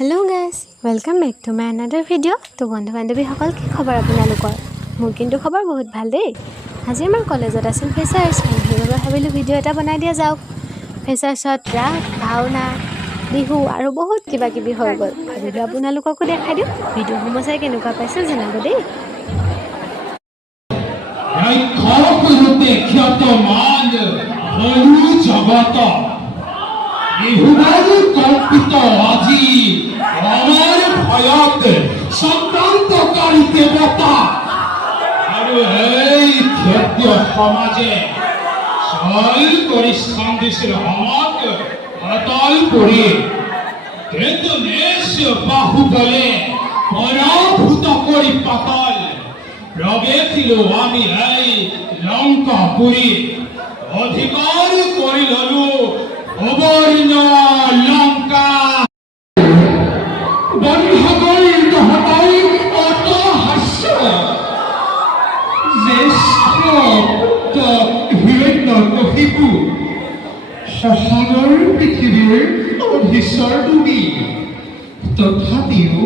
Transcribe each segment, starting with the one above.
Hello guys welcome back to my another video. तो बंधु बान्धवी सकल की खबर आपनालोकर मोर किन्तु खबर बहुत भाल दे। आज आमार कलेजत आछिल फ्रेशार्स সেইবাবে ভাবিলো ভিডিও এটা বনাই দিয়া যাওক। फ्रेशार्सत रास भावना बिहु और बहुत किबा किबि হৈ গল ভাবিলো आपनालोकको देखाइ दिउ। ভিডিও সমূহ চাই কেনেকুৱা পাইছে জনাব দেই। এই খৰকতে খ্যাতমান হলু জগত ইহুদাৰ কল্পিত আজি আমাৰ ভয়ত সন্তান্তকাৰী দেৱতা আৰু এই ক্ষেত্ৰ সমাজে চল কৰি সন্দেশৰ আমাক অতল কৰি কিন্তু নেশ বাহুবলে পৰাভূত কৰি পাতল প্ৰবেশিল আমি এই লঙ্কাপুৰী অধিকাৰ কৰে ললু অবৰ্ণ লঙ্কা বন্ধুসকল তহঁতই অত হাস্য জ্যেষ্ঠ হিৰণ্যকশিপু শ্মশানৰ পৃথিৱীৰ অধীশ্বৰ তুমি তথাপিও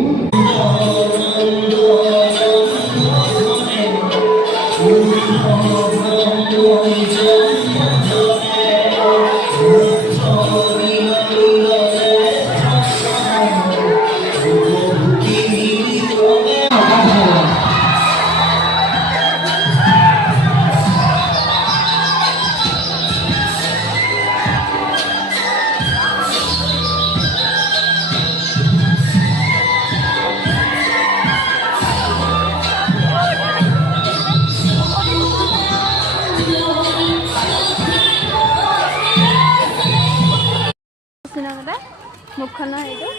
মুখখনৰ এইটো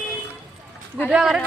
ভিডিও আগতে